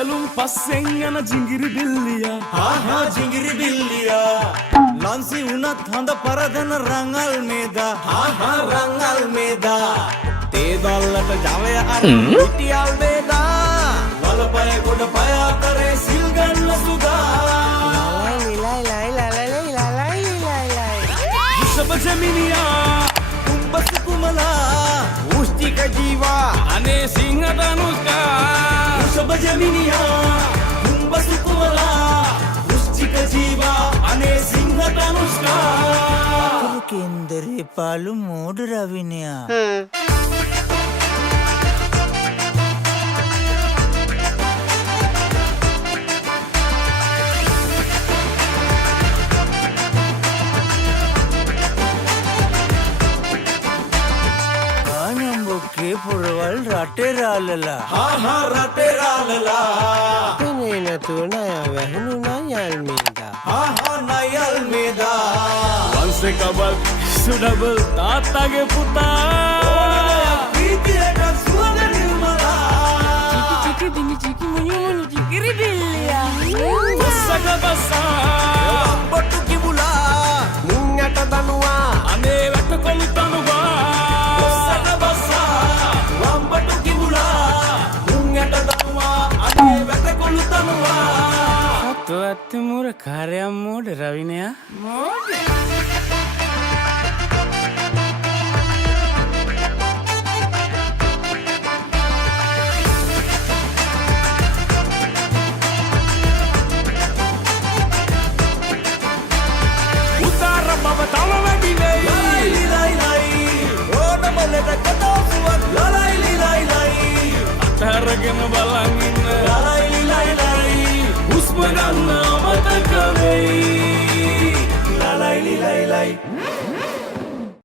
බැලුම් පස්සෙන් යන ජිංගිරි බිල්ලියා ආහා ජිංගිරි බිල්ලියා ලන්සි උනත් හඳ පරදන රංගල් මේදා ආහා රංගල් මේදා තේ දල්ලට ජවය අර පිටියල් මේදා වලපය ගොඩ පය අතරේ සිල් ගන්න සුදා වෘෂභ ජමිනියා කුම්බස කුමලා මුෂ්ටික ජීවා අනේ සිංහ ධනුෂ්කා වෘෂභ ජමිනියා කුම්බස කුමලා මුෂ්ටික ජීවා අනේ සිංහ ධනුෂ්කා केंद्रे पालू मोड रविनिया के पुरवल राटे रालला हाँ राटे रालला तने न तो नया वहनु नयल मेदा हाँ नयल मेदा වංශේ කබල් සුඩබල් තාත්තගේ පුතා ප්‍රීතියට සුවඳ නිර්මලා චිකි දිමි චිකි මුණු චිකිරි බිල්ලියා වස්සක බස්සා අම්බටු කිඹුලා මුංගට දනුවා අනේ වැටකොළු තනුවා වස්සක බස්සා අම්බටු කිඹුලා මුංගට දනුවා අනේ වැටකොළු තනුවා तो अत्ते मोर कार्य मोड रविनया මොඩ උදාර බව තම වැඩි වෙයි ලයි ලයි ලයි ඕනමලට කතාසුවක් ලයි ලයි ලයි අතරගෙන බලන් ඉන්න ලයි ලයි ලයි හුස්ම ගන්න අමතක වෙයි ලයි ලයි ලයි